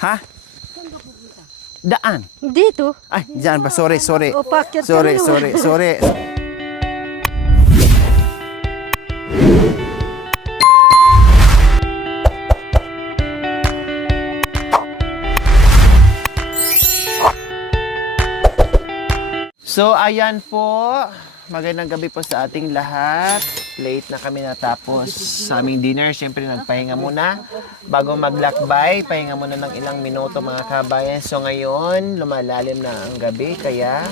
Ha? Daan. Dito. Ay, dyan ba? Sorry. O, pakyat ka Sorry. na. So, ayan po. Magandang gabi po sa ating lahat. Late na kami natapos sa aming dinner. Siyempre, nagpahinga muna. Bago maglakbay, pahinga muna ng ilang minuto mga kabayan. So, ngayon, lumalalim na ang gabi. Kaya,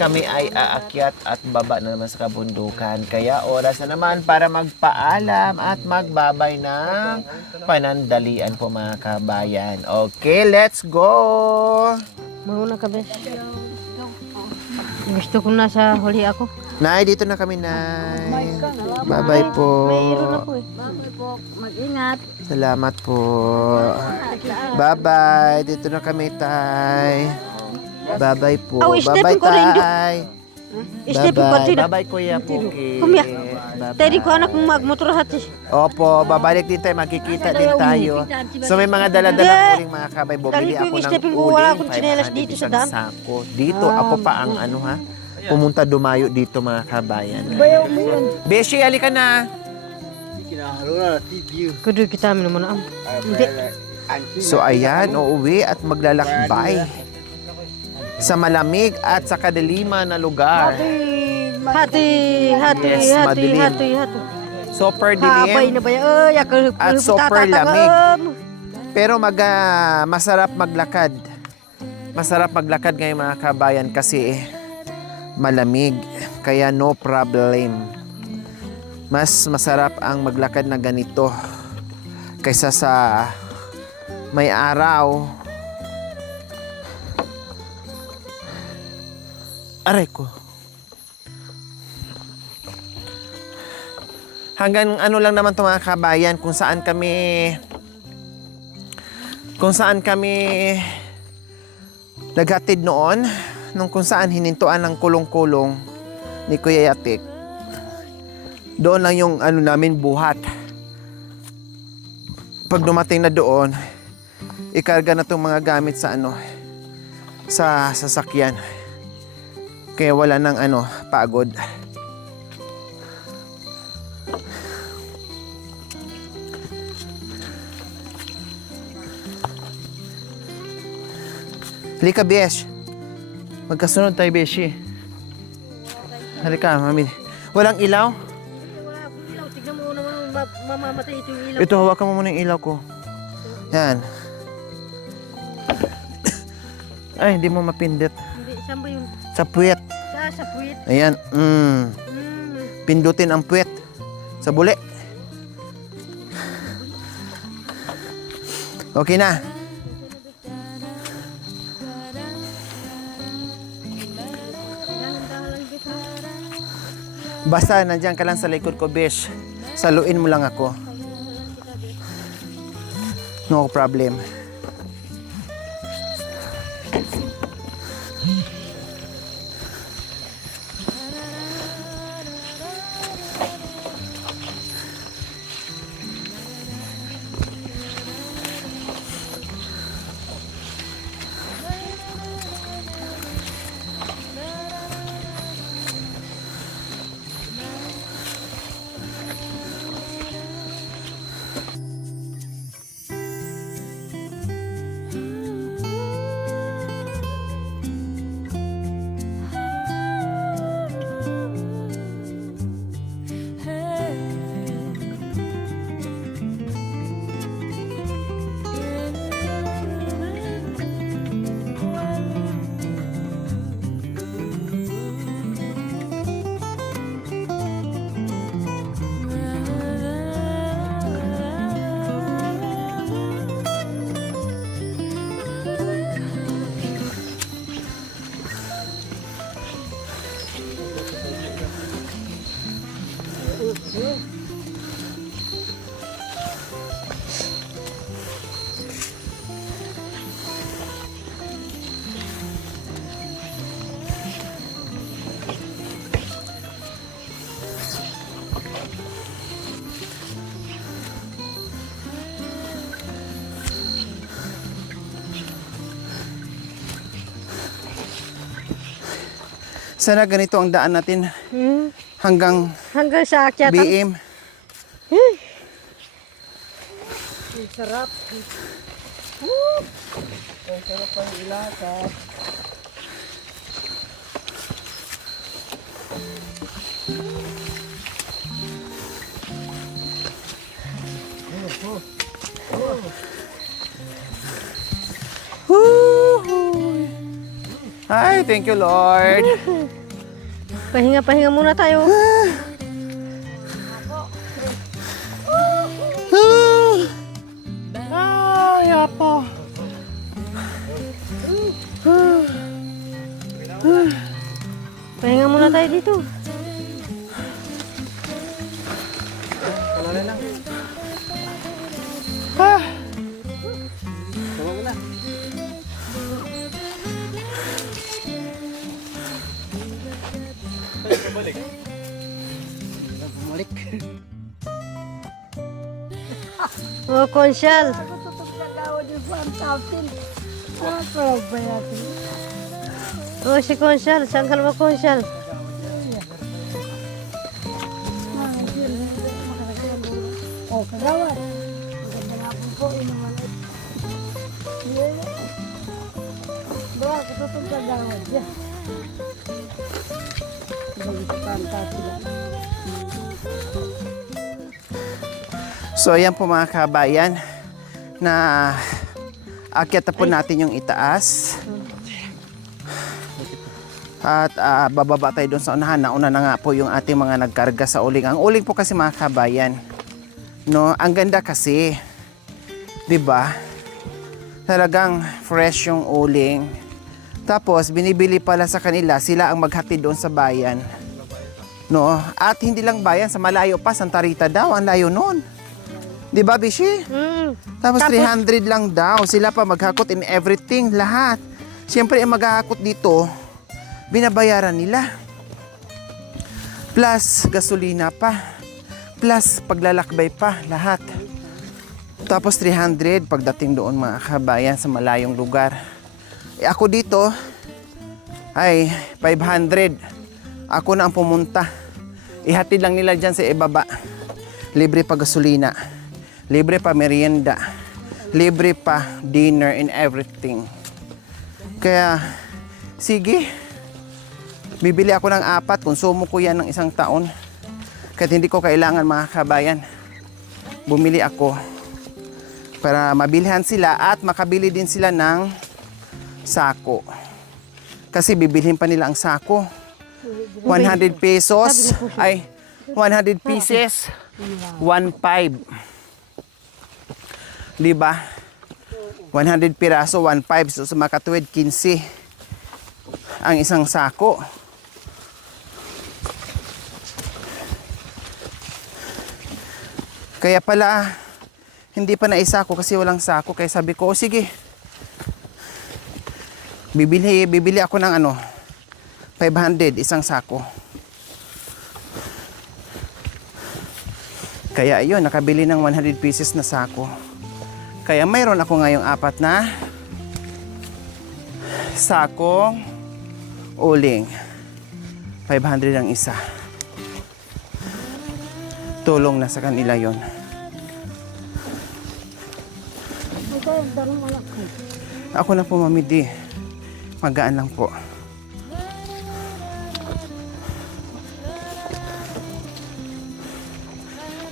kami ay aakyat at baba na naman sa kabundukan. Kaya, oras na naman para magpaalam at magbabay ng panandalian po mga kabayan. Okay, let's go! Mauna ka, bes. Gusto ko na sa huli ako. Nay, dito na kami, Nay. Bye-bye po. Mayroon ako eh. Bye po. Mag-ingat. Salamat po. Bye-bye. Dito na kami, Tay. Bye-bye po. Oh, Bye-bye, stepin ko rin yun. Tay. Step ko Bye-bye. din. Bye-bye, Kuya Puki. Kumya. Bye-bye. Tadi ko anak mong magmotor hati. Opo, babalik din tayo. Magkikita din tayo. So, may mga dala-dalang uling mga kabay. Bumili Dali ko ako yung ng stepin ko. Wala uling. akong tsinelas 500 dito sa isang daan. sako. Dito, ako pa ang ano ha. Pumunta dumayo dito mga kabayan. Beshi, halika na. Kudu kita minum na am. Hindi. So ayan, uuwi at maglalakbay sa malamig at sa kadiliman na lugar. Hati. Yes, madilim. Super Habay dilim na ba yan? Ay, ako. at super lamig. Pero masarap maglakad. Masarap maglakad ngayon mga kabayan kasi malamig. Kaya no problem. Mas masarap ang maglakad na ganito kaysa sa may araw. Aray ko. Hanggang ano lang naman ito mga kabayan kung saan kami naghatid noon nung kung saan hinintuan ng kulong-kulong ni Kuya Yatik. Doon lang yung ano namin buhat. Pag dumating na doon, ikarga na tong mga gamit sa ano sa sasakyan. Kaya wala nang ano pagod. Halika, Besh. Magkasunod tayo, Beshi. Halika, mami. Walang ilaw? Wala akong ilaw. Tignan mo naman mamamatay ito yung ilaw. Ito, hawakan mo muna yung ilaw ko. Yan. Ay, hindi mo mapindit. Hindi, saan ba yun? Sa puwet. Sa puwit. Ayan. Pindutin ang puwet. Sa buli. Okay na. Basta, nandiyan ka lang sa likod ko, Besh. Saluin mo lang ako. No problem. Sana ganito ang daan natin Hmm. hanggang Hanggang sa akyatan. BM. Ang sarap. Ang sarap ang ilakad. Ay, thank you, Lord. Pahinga muna tayo. Ay, apo. Pahinga muna tayo dito. Ah. Oh, konsyal. Oh, si konsyal. Saan ka naman konsyal? Oh, kagawad. Maganda nga po inuman. Bro, katutong kagawad. Yeah. So ayan po mga kabayan na akyat na po natin yung itaas. At bababa tayo doon sa unahan. Nauna na nga po yung ating mga nagkarga sa uling. Ang uling po kasi mga kabayan, no, ang ganda kasi, 'di ba? Talagang fresh yung uling. Tapos binibili pala sa kanila, sila ang maghatid doon sa bayan. No, at hindi lang bayan, sa malayo pa, Santa Rita daw, ang layo noon. 'Di ba, Bishi? Tapos 300 lang daw, sila pa maghakot in everything, lahat. Siyempre, ang maghahakot dito, binabayaran nila. Plus, gasolina pa. Plus, paglalakbay pa, lahat. Tapos 300 pagdating doon mga kabayan sa malayong lugar. Ako dito, ay 500. Ako na ang pumunta. Ihatid lang nila dyan sa ibaba. Libre pa gasolina. Libre pa merienda. Libre pa dinner and everything. Kaya, sige. Bibili ako ng 4. Konsumo ko yan ng 1 taon. Kahit hindi ko kailangan mga kabayan. Bumili ako para mabilhan sila at makabili din sila ng sako. Kasi bibilhin pa nila ang sako. 100 pesos. Ay, 100 pieces. 1.5. Diba? 100 piraso, 1.5. So, sa makatuwid, 15 ang isang sako. Kaya pala, hindi pa naisako kasi walang sako. Kaya sabi ko, o sige, bibili ako ng 500, isang sako. Kaya ayun, nakabili ng 100 pieces na sako. Kaya mayroon ako ngayong 4 na sakong uling. 500 ang isa. Tulong na sa kanila yon. Ako na po, Mami D. Magaan lang po.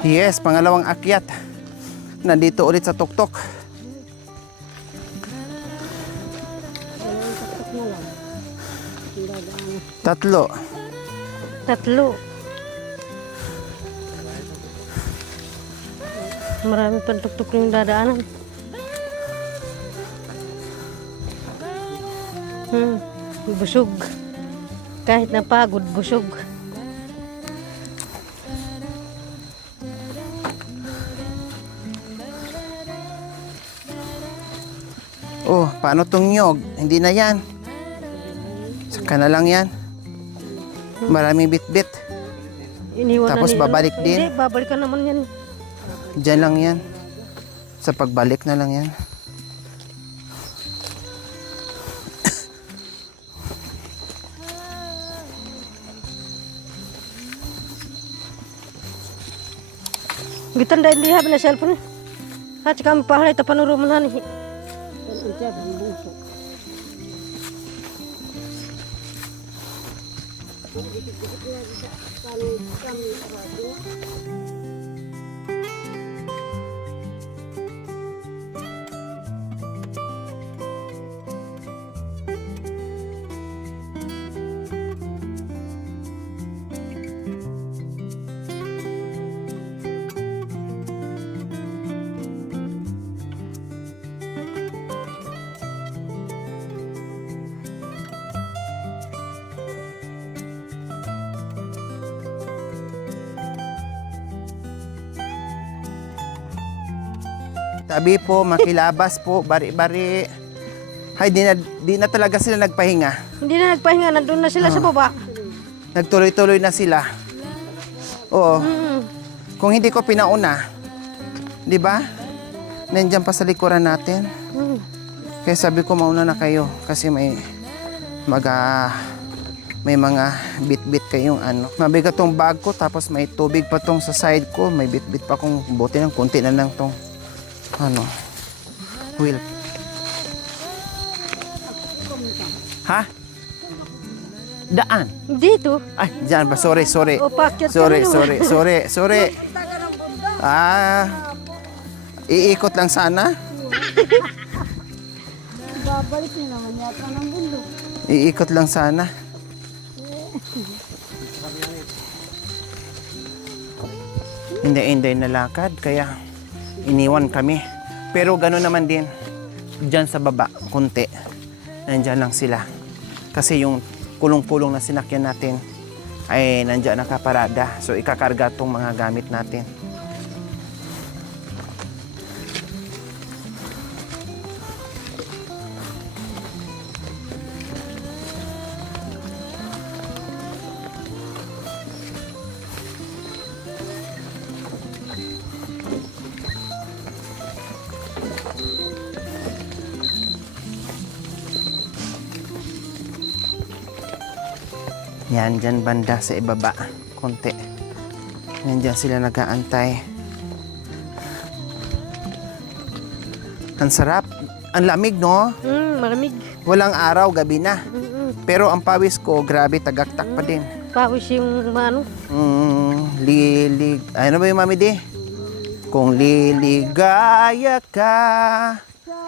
Yes, pangalawang akyat. Nandito ulit sa tuktok. Tatlo. Marami pang tuktok yung dadaanan. Busog. Kahit napagod, busog. Oh, paano tong nyog? Hindi na yan. Saka na lang yan. Maraming bit-bit. Iniwan Tapos na ni- babalik din? Hindi, babalik ka naman yan. Diyan lang yan. Sa pagbalik na lang yan. Gitan dahil di habi na cellphone. At kami pahalay ta panuruman hani. Tabi po, makilabas po, bari-bari. Hay, di na talaga sila nagpahinga. Hindi na nagpahinga, nandun na sila sa baba. Nagtuloy-tuloy na sila. Oo. Kung hindi ko pinauna, di ba? Nandiyan pa sa likuran natin. Kaya sabi ko mauna na kayo kasi may mga bit-bit kayong ano. Mabigat tong bag ko tapos may tubig pa tong sa side ko. May bit-bit pa kung buti ng konti na lang tong ano, wheel. Ha? Daan. Dito. Ay, dyan ba? Sorry. O, paakyat ka Sorry. na naman. Iikot lang sana. Babalik niya naman yata ng bundok. Iikot lang sana. Hindi na lakad, kaya iniwan kami. Pero gano'n naman din, dyan sa baba, konti. Nandyan lang sila. Kasi yung kulong-kulong na sinakyan natin ay nandyan nakaparada. So ikakarga tong mga gamit natin. Yan, dyan banda sa ibaba. Konti. Yan, dyan sila nag-aantay. Ang sarap. Ang lamig, no? Malamig. Walang araw, gabi na. Pero ang pawis ko, grabe, tagaktak pa din. Pawis yung ano. Ano ba yung mami di? Kung liligaya ka, Sa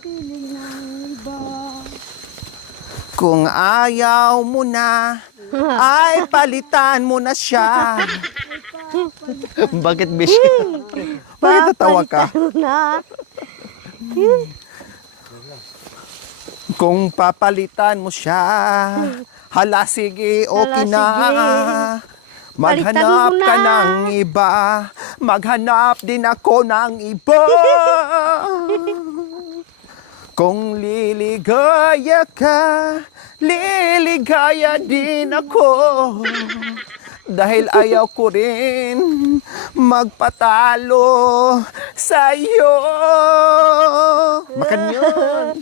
piling ng iba. kung ayaw mo na, ay palitan mo na siya. Bakit, Bish? Bakit natawa ka? Na. Kung papalitan mo siya, hala sige, okay Hala, na. sige. Maghanap Palitan mo ka na. ng iba, maghanap din ako ng iba. Kung liligaya ka, liligaya din ako. Dahil ayaw ko rin magpatalo sa iyo. Makan yun.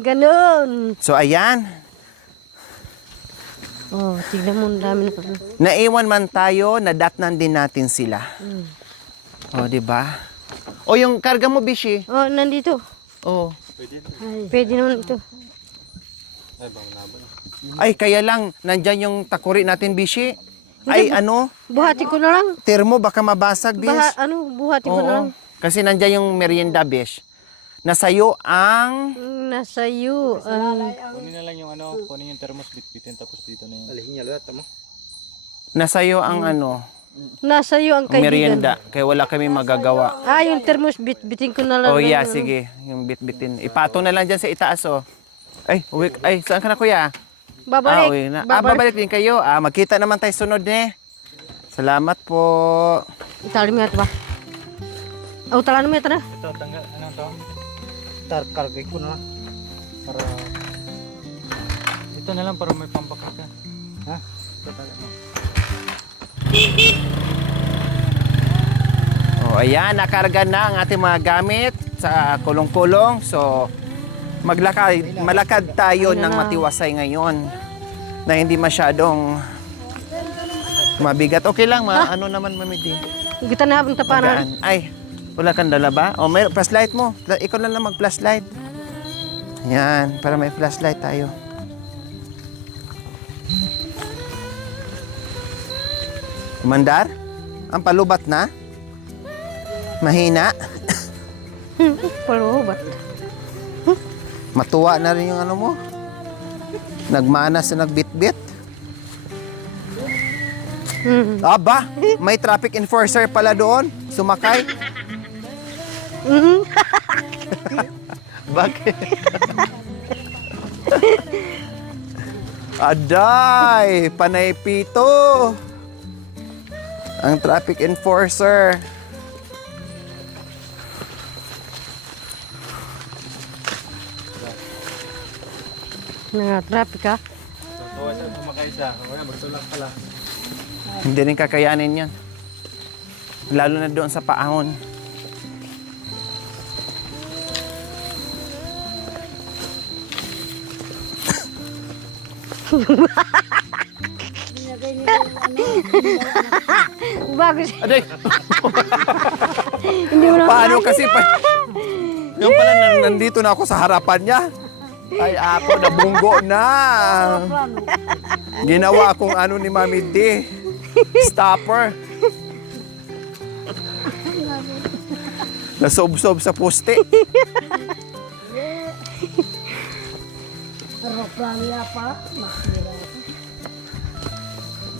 Ganon. So ayan, Oh, tignan mo, ang dami na ano. naiwan man tayo, nadatnan din natin sila. O, di ba? O, yung karga mo, Bishi. Oh, nandito. O. Pwede naman ito. Ay, kaya lang, nandyan yung takuri natin, Bishi. Ay, ano? Buhati ko na lang. Termo, baka mabasag, Bish. Buhati ko na lang. Oo. Kasi nandyan yung merienda, Bish. Nasayo ang... Nasa iyo. Kunin na lang yung ano, kunin yung thermos, bitbitin tapos dito na yung... Alihin niya lahat, tama? Nasayo ang ano, Nasa iyo ang ang kaibigan. merienda. Kaya wala kami magagawa. Ah, yung thermos, bitin ko na lang. Oh, yeah, Ano. sige. Yung bitbitin. Ipatong na lang dyan sa itaas, oh. Ay, uwi. Ay, saan ka na, kuya? Babalik. Uwi na. Babalik din kayo. Magkita naman tayo sunod, ne. Salamat po. Itali mo ito ba? Oh, tala mo ito na. Ito, tanggal, anong tawag? Kargay ko na lang. Para... Ito na lang para may pampakas ka. Ha? Ito talaga mo. Oh, ayan, nakarga na ang ating mga gamit sa kulong-kulong. So, malakad tayo ng matiwasay ngayon na hindi masyadong mabigat. Okay lang, ano naman, Mami D? Kita na habang tapanan. Magaan. Ay, wala kang dala ba? O, may flashlight mo. Ikaw na lang mag-flashlight. Yan, para may flashlight tayo. Mandar? Ang palubat na? Mahina? Palubat. Matuwa na rin yung ano mo. Nagmanas na nagbitbit. Aba, may traffic enforcer pala doon. Sumakay. Bakit? Aday, panay pito. Ang traffic enforcer. Nanga-traffic ka? Tuwa siya, sumakay siya. Wala, magtulak pala. Hindi rin kakayanin yan. Lalo na doon sa paahon. Bago siya. Aday! Hindi mo na Paano kasi pa... Yung pala nandito na ako sa harapan niya. Ay, ako, nabunggo na. Ginawa akong ano ni Mami D. Stopper. Nasob-sob sa poste. Aeroplano ya pa.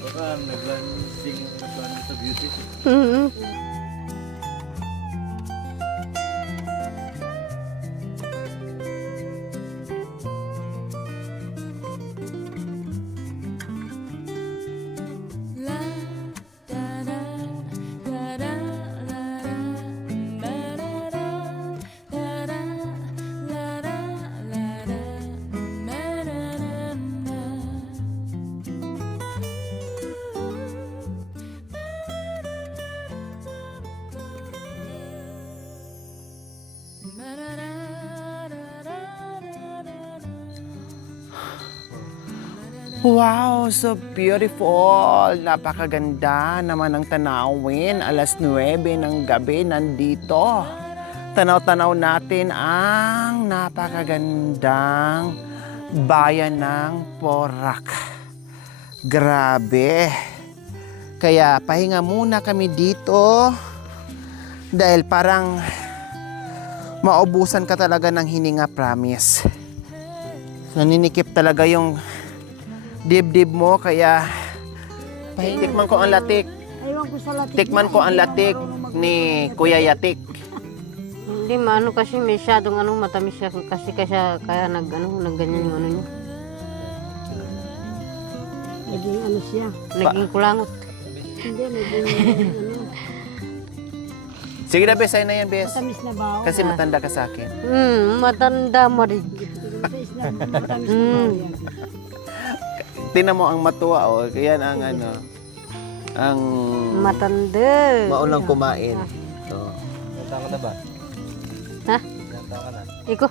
Baka naglansing sa beauty. Wow, so beautiful. Napakaganda naman ang tanawin. Alas 9 ng gabi nandito. Tanaw-tanaw natin ang napakagandang bayan ng Porac. Grabe. Kaya pahinga muna kami dito dahil parang maubusan ka talaga ng hininga, promise. Naninikip talaga yung dibdib mo, kaya tikman ko ang latik. Aywan ko sa latik. Tikman ko ang latik ni Kuya Yatik. Hindi maano kasi masyadong matamis siya kasi kaya nagganyan yung ano niya. Naging ano siya. Naging kulangot. Hindi, naging ano. Sige na, bes. Sa'yo na yan, bes. Matamis na ba? Kasi matanda ka sa akin. Matanda marig. Matamis na ba? Tingnan mo ang matuwa, oh. Yan ang ano, ang Matanda. maunang kumain. So, Ilang taon ka na ba? Ha? Ilang taon ka na? Iko.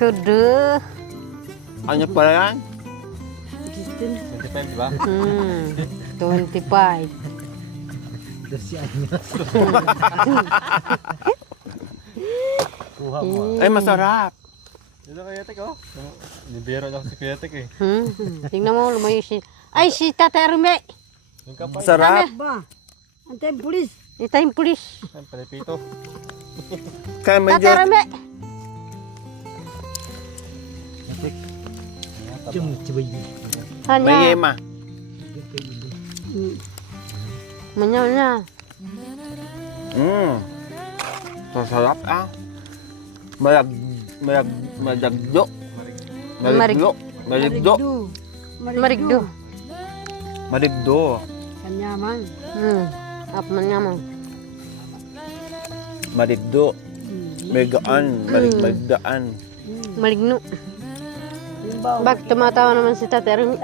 Kudu. ano pala yan? 25, di ba? 25. Kuha mo. Ay, masarap. Dito kay Yatek, oh. Nibiro niya ako si Yatek, eh. Tingnan mo, lumayo si... Ay, si Taterme! Yung kapal. Masarap. Ba? Antay pulis. Ito yung pulis. Ang palipito. Kaya medyo, Taterme! Yatek. may Hanya. yema. Manyaw niya. Masarap, ah. Maragdo. Marigdo. Marigdo. Marigdo. Kanyaman. Apa manyaman? Marigdo. Marigdaan. Marigdaan. Maligno. Bakit tumatawa naman si Taterme?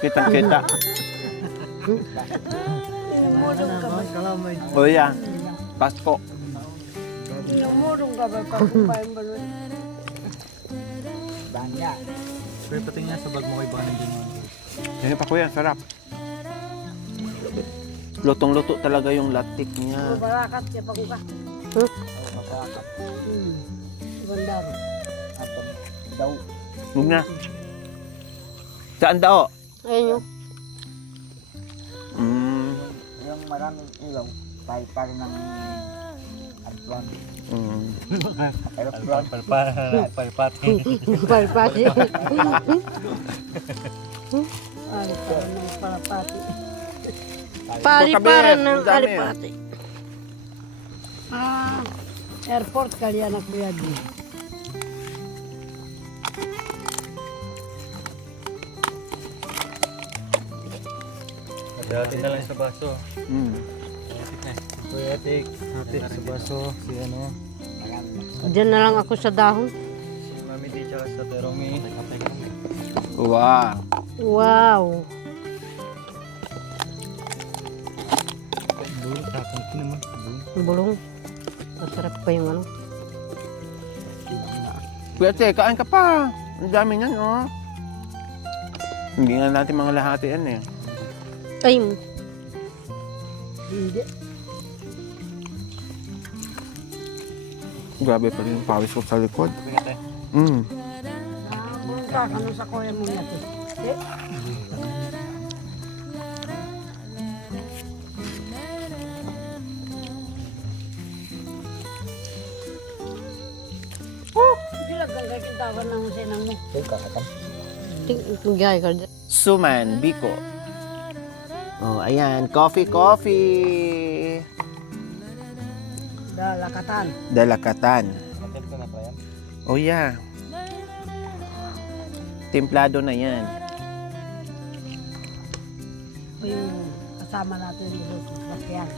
Kita-kita. O yan. Pasko. Umurong ka ba pagkumpain ba nun? Pero pati nga sa bag mo kay baka nandiyan mo. Yan pa kuya, sarap. Lutong-luto talaga yung latik niya. Barakat siya pagkuka. Bandar. Huwag na. Saan daw? Ayun yun. Yung maraming ilaw, tayo pa rin ng airplane. Airplane. Palpati. Palpati. Ay, parang ng parapati. Paliparan ng Ang dami, alipati. Airport kali anak kuya di. Dati na lang sa baso. Mm. Kuya Tik, hati sa baso. Si ano, Diyan na lang ako sa dahon. si Mami D tsaka sa Teromi. Wow. Wow. Bulong, tapon ko naman. Bulong. Masarap pa yung ano. Kuya Te, kain ka pa. Ang dami niyan, oh. Hindi nga natin mga lahati yan eh. Ay, Hindi. Grabe pa rin yung pawis ko sa likod. Tingnan tayo. Munta ka nun sa kuya mo natin. Sila kagay kintawan ng sinang mo. tunggay ka dyan. Suman, Biko. Oh, ayan. Coffee. Dalakatan. Dalakatan. Natin ko na pa yan. Oh yeah. Templado na yan. O yung kasama natin dito. Bakyan.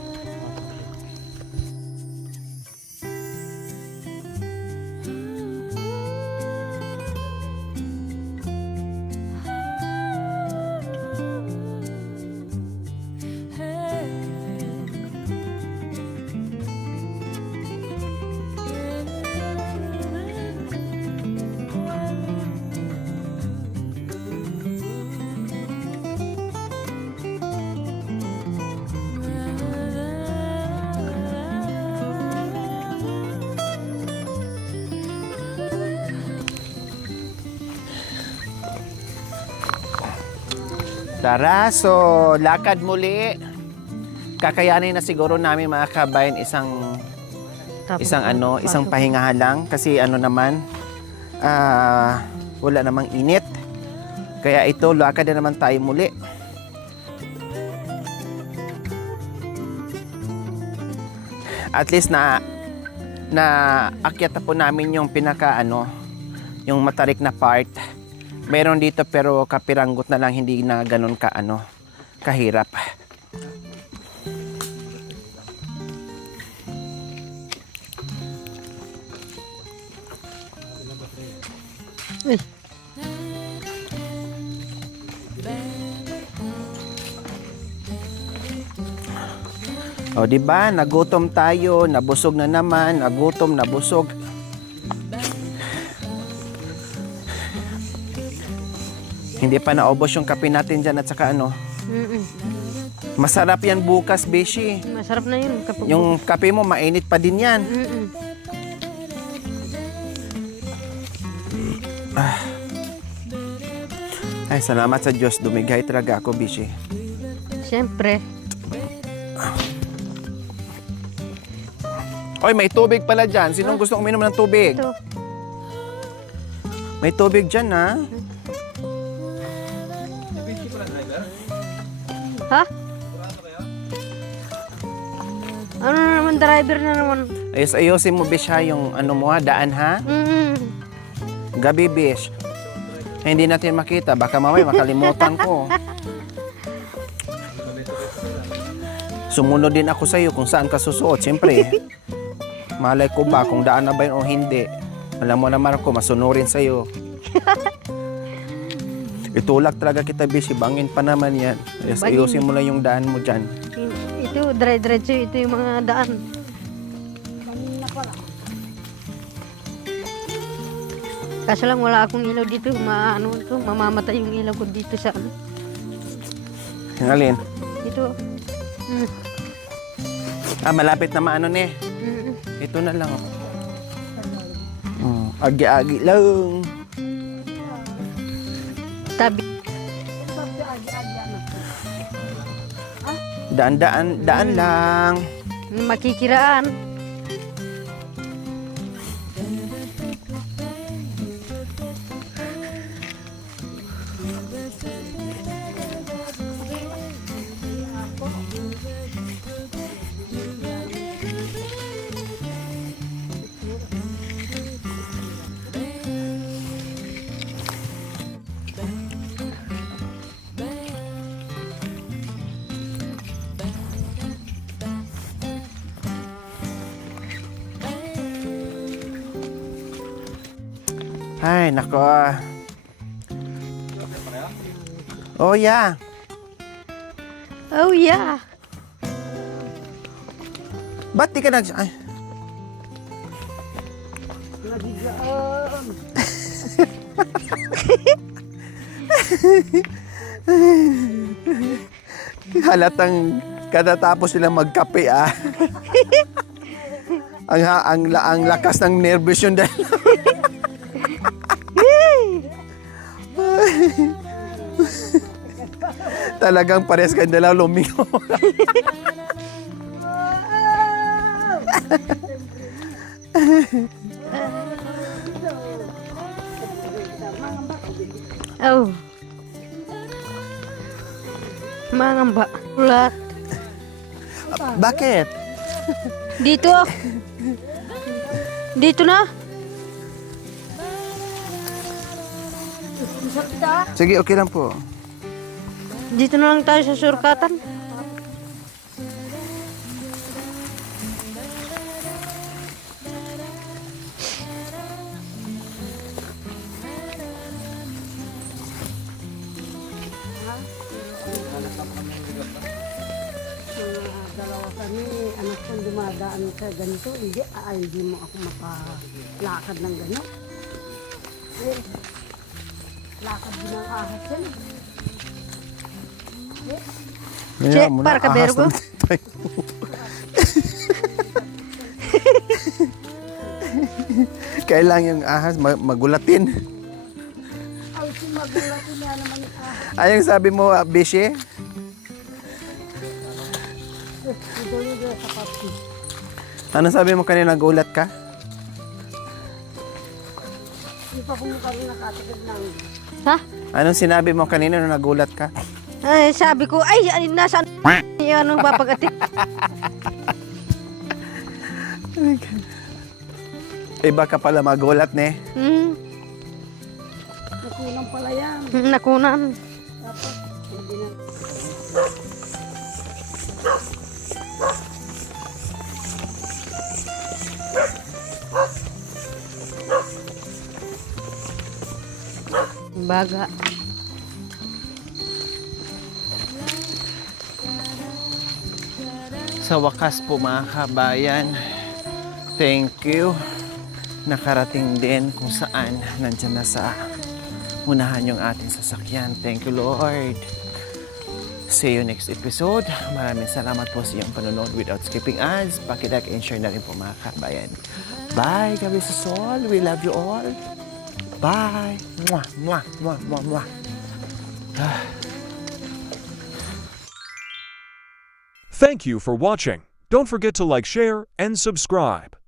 Tara, so lakad muli. Kakayanin na siguro namin mga kabayan isang pahingahan lang kasi ano naman wala namang init. Kaya ito lakad na naman tayo muli. At least na akyat na po namin yung yung matarik na part. Meron dito pero kapiranggot na lang, hindi na ganun kahirap. O di ba? Nagutom tayo, nabusog na naman, nagutom, nabusog. Hindi pa naubos yung kape natin dyan at saka masarap yan bukas, Beshi. Masarap na yun. Kapag Yung kape mo, mainit pa din yan. Ay, salamat sa Diyos. Dumigay talaga ako, Beshi. Siyempre. Oy, may tubig pala dyan. Sinong gusto uminom ng tubig? Ito. May tubig dyan, ha? Ha? Ano na naman, driver na naman. Ayusin mo, Besh, ha? Yung daan, ha? Gabi, Besh. Hindi natin makita. Baka mamaya makalimutan ko. Sumunod din ako sa'yo kung saan ka susuot. Siyempre, malay ko ba kung daan na ba yun o hindi. Alam mo naman ako, masunurin sa'yo. Itulak talaga kita, Besh. Bangin pa naman yan. Ayusin mo lang yung daan mo dyan. Ito, diretso. Ito yung mga daan. Kaso lang wala akong ilaw dito, mamamatay yung ilaw ko dito sa ano. Yung alin? Dito. Malapit na maano ne. Ito na lang. Agi-agi lang. Tabi. Daan lang. Makikiraan. Ay, nako. Oh, yeah. Oh yeah. Ba't di ka nag... Ay. Halatang katatapos silang magkape, ah. ang lakas ng nervous yun dahil. Talagang pares kayong dalaw lumingo. Oh. Mangamba. Ulat. Bakit? Dito. Dito na. Sige, okay lang po. Dito na lang tayo sa surkatan. Dalawa kami, anak ko dumadaan sa ganito, hindi mo ako makalakad ng gano'n. Lakad din ang ahas yan. Che, para ka bergo. Kailangan yung ahas magulatin. Ay, magulatin na naman yung ahas. Ayong sabi mo, Bishi? Ito yung sa kapi. Ano sabi mo kanina, nagulat ka? Hindi pa kumukha rin nakatakid ng... Ha? Anong sinabi mo kanina nung nagulat ka? Ay, sabi ko, ay, nasaan yung anong papagati? Iba ka pala magulat, ne? Nakulang pala yan. Nakunan. Tapos, hindi na... Baga. Sa wakas po mga kabayan, thank you. Nakarating din kung saan nandyan na sa unahan yung ating sasakyan. Thank you, Lord. See you next episode. Maraming salamat po sa iyong panonood without skipping ads. Pakilike and share na rin po mga kabayan. Bye, gabi sa Sol. We love you all. Bye. Mwah, mwah, mwah, mwah, mwah. Thank you for watching. Don't forget to like, share, and subscribe.